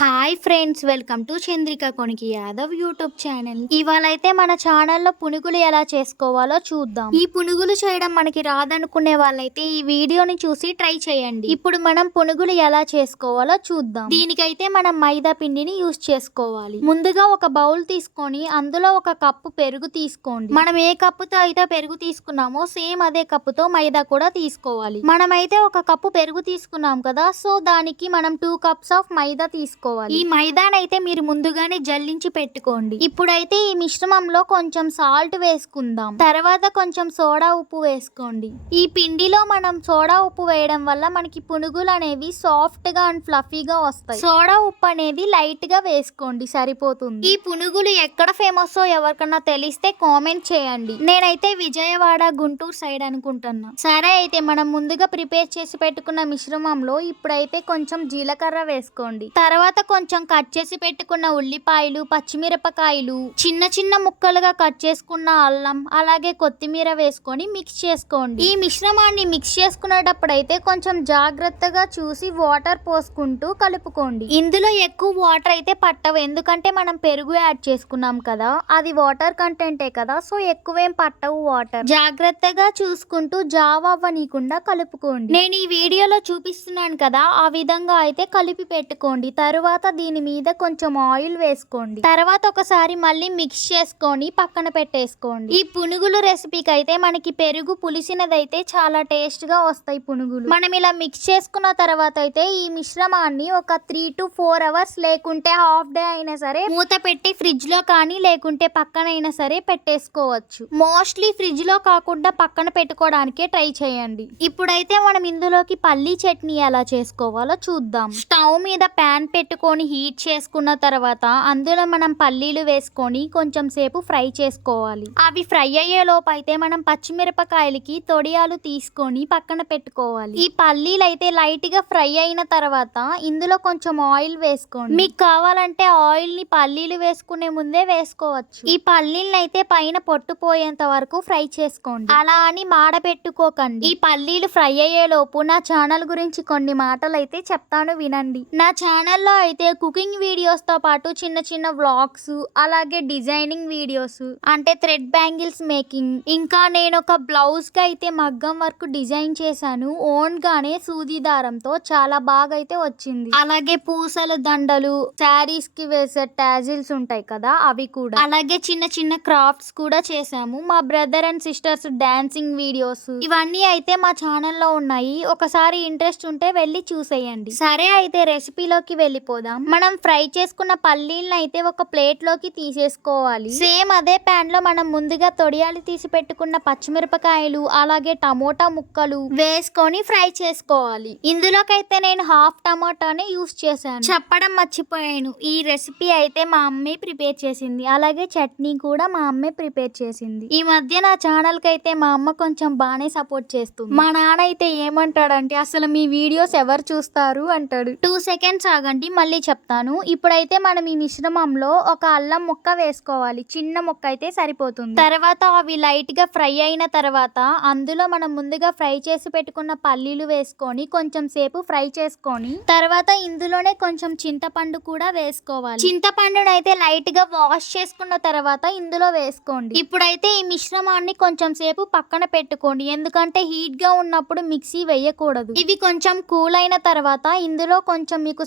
Hi friends welcome to Chandrika Koniki Yadav YouTube channel ఇవాళైతే మన ఛానల్లో పునుగులు ఎలా చేసుకోవాలో చూద్దాం. ఈ పునుగులు చేయడం మనకి రాదనుకునే వాళ్ళైతే ఈ వీడియోని చూసి ట్రై చేయండి. ఇప్పుడు మనం పునుగులు ఎలా చేసుకోవాలో చూద్దాం. దీనికైతే మనం మైదా పిండిని యూస్ చేసుకోవాలి. ముందుగా ఒక బౌల్ తీసుకొని అందులో ఒక కప్పు పెరుగు తీసుకోండి. మనం ఏ కప్పుతో అయితే పెరుగు తీసుకున్నామో సేమ్ అదే కప్పుతో మైదా కూడా తీసుకోవాలి. మనమైతే ఒక కప్పు పెరుగు తీసుకున్నాం కదా సో దానికి మనం టూ కప్స్ ఆఫ్ మైదా తీసుకోవాలి. ఈ మైదానైతే మీరు ముందుగానే జల్లించి పెట్టుకోండి. ఇప్పుడైతే ఈ మిశ్రమంలో కొంచెం సాల్ట్ వేసుకుందాం. తర్వాత కొంచెం సోడా ఉప్పు వేసుకోండి. ఈ పిండిలో మనం సోడా ఉప్పు వేయడం వల్ల మనకి పునుగులు అనేవి సాఫ్ట్గా అండ్ ఫ్లఫీగా వస్తాయి. సోడా ఉప్పు అనేది లైట్గా వేసుకోండి సరిపోతుంది. ఈ పునుగులు ఎక్కడ ఫేమస్ ఎవరికన్నా తెలిస్తే కామెంట్ చేయండి. నేనైతే విజయవాడ గుంటూరు సైడ్ అనుకుంటున్నా. సరే అయితే మనం ముందుగా ప్రిపేర్ చేసి పెట్టుకున్న మిశ్రమంలో ఇప్పుడైతే కొంచెం జీలకర్ర వేసుకోండి. తర్వాత తర్వాత కొంచెం కట్ చేసి పెట్టుకున్న ఉల్లిపాయలు పచ్చిమిరపకాయలు చిన్న చిన్న ముక్కలుగా కట్ చేసుకున్న అల్లం అలాగే కొత్తిమీర వేసుకొని మిక్స్ చేసుకోండి. ఈ మిశ్రమాన్ని మిక్స్ చేసుకునేటప్పుడు అయితే కొంచెం జాగ్రత్తగా చూసి వాటర్ పోసుకుంటూ కలుపుకోండి. ఇందులో ఎక్కువ వాటర్ అయితే పట్టవు ఎందుకంటే మనం పెరుగు యాడ్ చేసుకున్నాం కదా అది వాటర్ కంటెంటే కదా సో ఎక్కువేం పట్టవు వాటర్ జాగ్రత్తగా చూసుకుంటూ జావ అవ్వనీయకుండా కలుపుకోండి. నేను ఈ వీడియోలో చూపిస్తున్నాను కదా ఆ విధంగా అయితే కలిపి పెట్టుకోండి. తరువాత దీని మీద కొంచెం ఆయిల్ వేసుకోండి. తర్వాత ఒకసారి మళ్ళీ మిక్స్ చేసుకొని పక్కన పెట్టేసుకోండి. ఈ పునుగులు రెసిపీకి అయితే మనకి పెరుగు పులిసినదైతే చాలా టేస్ట్గా వస్తాయి పునుగులు. మనం ఇలా మిక్స్ చేసుకున్న తర్వాత అయితే ఈ మిశ్రమాన్ని ఒక త్రీ టు ఫోర్ అవర్స్ లేకుంటే హాఫ్ డే అయినా సరే మూత పెట్టి ఫ్రిడ్జ్లో కానీ లేకుంటే పక్కన అయినా సరే పెట్టేసుకోవచ్చు. మోస్ట్లీ ఫ్రిడ్జ్లో కాకుండా పక్కన పెట్టుకోవడానికే ట్రై చేయండి. ఇప్పుడైతే మనం ఇందులోకి పల్లీ చట్నీ ఎలా చేసుకోవాలో చూద్దాం. స్టవ్ మీద ప్యాన్ పెట్టుకొని హీట్ చేసుకున్న తర్వాత అందులో మనం పల్లీలు వేసుకొని కొంచెం సేపు ఫ్రై చేసుకోవాలి. అవి ఫ్రై అయ్యే లోపు అయితే మనం పచ్చిమిరపకాయలకి తొడియాలు తీసుకొని పక్కన పెట్టుకోవాలి. ఈ పల్లీలు అయితే లైట్గా ఫ్రై అయిన తర్వాత ఇందులో కొంచెం ఆయిల్ వేసుకోండి. మీకు కావాలంటే ఆయిల్ని పల్లీలు వేసుకునే ముందే వేసుకోవచ్చు. ఈ పల్లీలను అయితే పైన పొట్టు పోయేంత వరకు ఫ్రై చేసుకోండి. అలా అని మాడపెట్టుకోకండి ఈ పల్లీలు ఫ్రై అయ్యే లోపు నా ఛానల్ గురించి కొన్ని మాటలు అయితే చెప్తాను వినండి. నా ఛానల్లో అయితే కుకింగ్ వీడియోస్తో పాటు చిన్న చిన్న వ్లాగ్స్ అలాగే డిజైనింగ్ వీడియోస్ అంటే థ్రెడ్ బ్యాంగిల్స్ మేకింగ్. ఇంకా నేను ఒక బ్లౌజ్కి అయితే మగ్గం వర్క్ డిజైన్ చేశాను. ఓన్ గానే సూది దారంతో చాలా బాగా అయితే వచ్చింది. అలాగే పూసల దండలు శారీస్కి వేసే టాజిల్స్ ఉంటాయి కదా అవి కూడా. అలాగే చిన్న చిన్న క్రాఫ్ట్స్ కూడా చేశాము. మా brother and sisters dancing videos. ఇవన్నీ అయితే మా ఛానల్లో ఉన్నాయి. ఒకసారి ఇంట్రెస్ట్ ఉంటే వెళ్ళి చూసేయండి. సరే అయితే రెసిపీలోకి వెళ్ళిపోదాం మనం ఫ్రై చేసుకున్న పల్లీలను అయితే ఒక ప్లేట్లోకి తీసేసుకోవాలి. సేమ్ అదే ప్యాన్లో మనం ముందుగా తొడియాలు తీసి పెట్టుకున్న పచ్చిమిరపకాయలు అలాగే టమోటా ముక్కలు వేసుకొని ఫ్రై చేసుకోవాలి. ఇందులోకైతే నేను హాఫ్ టమాటానే యూస్ చేశాను. చెప్పడం మర్చిపోయాను. ఈ రెసిపీ అయితే మా అమ్మే ప్రిపేర్ చేసింది. అలాగే చట్నీ కూడా మా అమ్మే ప్రిపేర్ చేసింది. ఈ మధ్య నా ఛానల్కి అయితే మా అమ్మ కొంచెం బాగానే సపోర్ట్ చేస్తుంది. మా నాన్న అయితే ఏమంటాడంటే అసలు మీ వీడియోస్ ఎవరు చూస్తారు? అంటాడు. టూ సెకండ్స్ ఆగండి. మళ్ళీ చెప్తాను. ఇప్పుడైతే మనం ఈ మిశ్రమంలో ఒక అల్లం ముక్క వేసుకోవాలి. చిన్న ముక్క అయితే సరిపోతుంది. తర్వాత అవి లైట్గా ఫ్రై అయిన తర్వాత అందులో మనం ముందుగా ఫ్రై చేసి పెట్టుకున్న పల్లీలు వేసుకొని కొంచెం సేపు ఫ్రై చేసుకొని తర్వాత ఇందులోనే కొంచెం చింతపండు కూడా వేసుకోవాలి. చింతపండును అయితే లైట్గా వాష్ చేసుకున్న తర్వాత ఇందులో వేసుకోండి. ఇప్పుడైతే ఈ మిశ్రమాన్ని కొంచెం సేపు పక్కన పెట్టుకోండి. ఎందుకంటే హీట్గా ఉన్నప్పుడు మిక్సీ వేయకూడదు. ఇవి కొంచెం కూల్ అయిన తర్వాత ఇందులో కొంచెం మీకు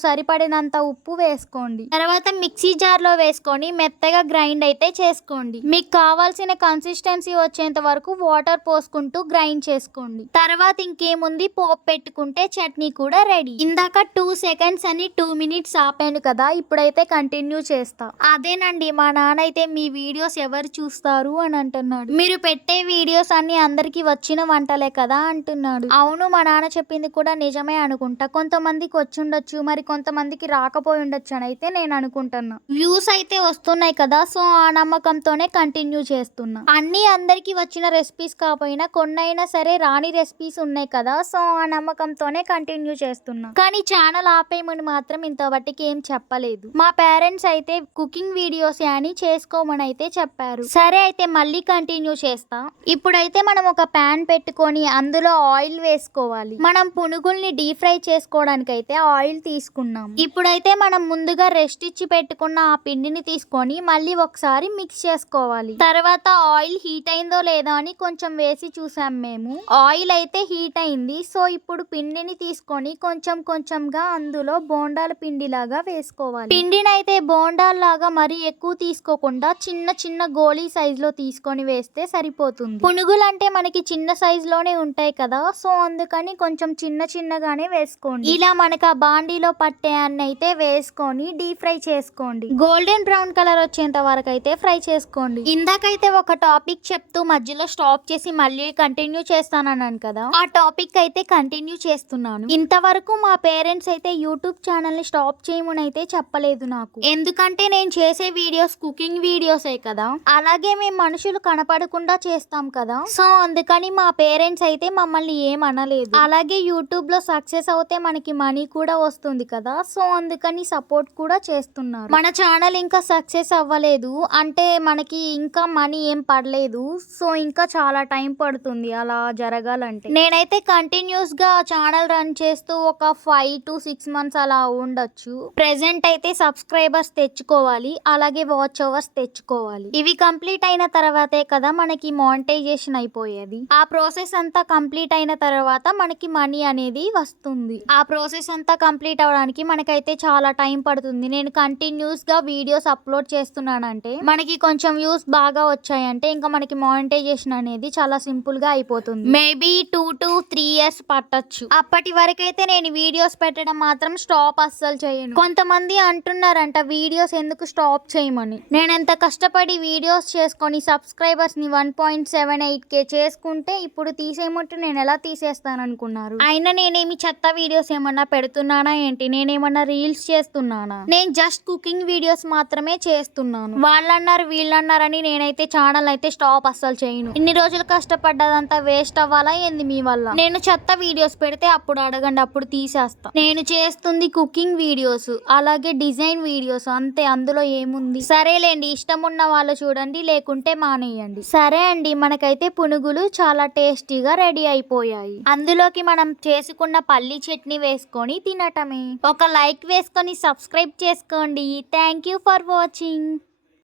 తగినంత ఉప్పు వేసుకోండి. తర్వాత మిక్సీ జార్లో వేసుకొని మెత్తగా గ్రైండ్ అయితే చేసుకోండి. మీకు కావాల్సిన కన్సిస్టెన్సీ వచ్చేంత వరకు వాటర్ పోసుకుంటూ గ్రైండ్ చేసుకోండి. తర్వాత ఇంకేముంది? పోపు పెట్టుకుంటే చట్నీ కూడా రెడీ. ఇందాక టూ సెకండ్స్ అని టూ మినిట్స్ ఆపాను కదా ఇప్పుడైతే కంటిన్యూ చేస్తా. అదేనండి మా నాన్న అయితే మీ వీడియోస్ ఎవరు చూస్తారు అని అంటున్నాడు. మీరు పెట్టే వీడియోస్ అన్ని అందరికి వచ్చిన వంటలే కదా అంటున్నాడు. అవును మా నాన్న చెప్పింది కూడా నిజమే అనుకుంటా. కొంతమందికి వచ్చిండొచ్చు మరి కొంతమందికి రాకపోయి ఉండొచ్చు అని అయితే నేను అనుకుంటున్నా. వ్యూస్ అయితే వస్తున్నాయి కదా సో ఆ నమ్మకంతోనే కంటిన్యూ చేస్తున్నా. అన్ని అందరికి వచ్చిన రెసిపీస్ కాకపోయినా కొన్నైనా సరే రాని రెసిపీస్ ఉన్నాయి కదా సో ఆ నమ్మకంతోనే కంటిన్యూ చేస్తున్నా. కానీ ఛానల్ ఆపేయమని మాత్రం ఇంతవరకు ఏం చెప్పలేదు. మా పేరెంట్స్ అయితే కుకింగ్ వీడియోస్ అని చేసుకోమని అయితే చెప్పారు. సరే అయితే మళ్ళీ కంటిన్యూ చేస్తా. ఇప్పుడైతే మనం ఒక ప్యాన్ పెట్టుకొని అందులో ఆయిల్ వేసుకోవాలి. మనం పునుగుల్ని డీప్ ఫ్రై చేసుకోవడానికి అయితే ఆయిల్ తీసుకున్నాం. ఇప్పుడు ఇప్పుడైతే మనం ముందుగా రెస్ట్ ఇచ్చి పెట్టుకున్న ఆ పిండిని తీసుకొని మళ్ళీ ఒకసారి మిక్స్ చేసుకోవాలి. తర్వాత ఆయిల్ హీట్ అయిందో లేదో అని కొంచెం వేసి చూసాం మేము. ఆయిల్ అయితే హీట్ అయింది. సో ఇప్పుడు పిండిని తీసుకొని కొంచెం కొంచెంగా అందులో బోండాల పిండి లాగా వేసుకోవాలి. పిండిని అయితే బోండాల లాగా మరి ఎక్కువ తీసుకోకుండా చిన్న చిన్న గోళీ సైజ్లో తీసుకొని వేస్తే సరిపోతుంది. పునుగులు అంటే మనకి చిన్న సైజ్లోనే ఉంటాయి కదా. సో అందుకని కొంచెం చిన్న చిన్నగానే వేసుకోండి. ఇలా మనకి ఆ బాండీలో పట్టే అన్న అయితే వేసుకొని డీప్ ఫ్రై చేసుకోండి. గోల్డెన్ బ్రౌన్ కలర్ వచ్చేంత వరకు అయితే ఫ్రై చేసుకోండి. ఇందాకైతే ఒక టాపిక్ చెప్తూ మధ్యలో స్టాప్ చేసి మళ్ళీ కంటిన్యూ చేస్తానన్నాను కదా. ఆ టాపిక్ అయితే కంటిన్యూ చేస్తున్నాను. ఇంతవరకు మా పేరెంట్స్ అయితే యూట్యూబ్ ఛానల్ని స్టాప్ చేయమని అయితే చెప్పలేదు నాకు. ఎందుకంటే నేను చేసే వీడియోస్ కుకింగ్ వీడియోసే కదా. అలాగే మేము మనుషులు కనపడకుండా చేస్తాం కదా. సో అందుకని మా పేరెంట్స్ అయితే మమ్మల్ని ఏం అనలేదు అలాగే యూట్యూబ్లో సక్సెస్ అవుతే మనకి మనీ కూడా వస్తుంది కదా. సో అందుకని సపోర్ట్ కూడా చేస్తున్నారు. మన ఛానల్ ఇంకా సక్సెస్ అవ్వలేదు. అంటే మనకి ఇంకా మనీ ఏం పడలేదు. సో ఇంకా చాలా టైం పడుతుంది అలా జరగాలంటే. నేనైతే కంటిన్యూస్గా ఛానల్ రన్ చేస్తూ ఒక ఫైవ్ టు సిక్స్ మంత్స్ అలా ఉండొచ్చు. ప్రెసెంట్ అయితే సబ్స్క్రైబర్స్ తెచ్చుకోవాలి. అలాగే వాచ్ అవర్స్ తెచ్చుకోవాలి. ఇవి కంప్లీట్ అయిన తర్వాతే కదా మనకి మానిటైజేషన్ అయిపోయేది. ఆ ప్రాసెస్ అంతా కంప్లీట్ అయిన తర్వాత మనకి మనీ అనేది వస్తుంది. ఆ ప్రాసెస్ అంతా కంప్లీట్ అవడానికి మనకైతే చాలా టైం పడుతుంది. నేను కంటిన్యూస్గా వీడియోస్ అప్లోడ్ చేస్తున్నానంటే మనకి కొంచెం వ్యూస్ బాగా వచ్చాయంటే ఇంకా మనకి మానిటైజేషన్ అనేది చాలా సింపుల్గా అయిపోతుంది. Maybe two to three years పట్టొచ్చు. అప్పటి వరకైతే నేను వీడియోస్ పెట్టడం మాత్రం స్టాప్ అస్సలు చేయను. కొంతమంది అంటున్నారంట వీడియోస్ ఎందుకు స్టాప్ చేయమని? నేను ఎంత కష్టపడి వీడియోస్ చేసుకొని సబ్స్క్రైబర్స్ని one point seven eight K చేసుకుంటే ఇప్పుడు తీసేయమంటే నేను ఎలా తీసేస్తాను అనుకున్నారు అయినా నేనేమి చెత్త వీడియోస్ ఏమన్నా పెడుతున్నానా ఏంటి? నేనేమన్నా రీల్స్ చేస్తున్నానా? నేను జస్ట్ కుకింగ్ వీడియోస్ మాత్రమే చేస్తున్నాను. వాళ్ళన్నారు వీళ్ళన్నారని నేనైతే ఛానల్ అయితే స్టాప్ అస్సలు చేయను. ఇన్ని రోజులు కష్టపడ్డదంతా వేస్ట్ అవ్వాలా ఏంది మీ వల్ల? నేను చెత్త వీడియోస్ పెడితే అప్పుడు అడగండి అప్పుడు తీసేస్తా. నేను చేస్తుంది కుకింగ్ వీడియోస్ అలాగే డిజైన్ వీడియోస్ అంతే. అందులో ఏముంది? సరేలేండి ఇష్టం ఉన్న వాళ్ళు చూడండి లేకుంటే మానేయండి. సరే అండి మనకైతే పునుగులు చాలా టేస్టీగా రెడీ అయిపోయాయి. అందులోకి మనం చేసుకున్న పల్లి చట్నీ వేసుకొని తినటమే. ఒక లైక్ లైక్ వేసుకొని సబ్స్క్రైబ్ చేసుకోండి. Thank you for watching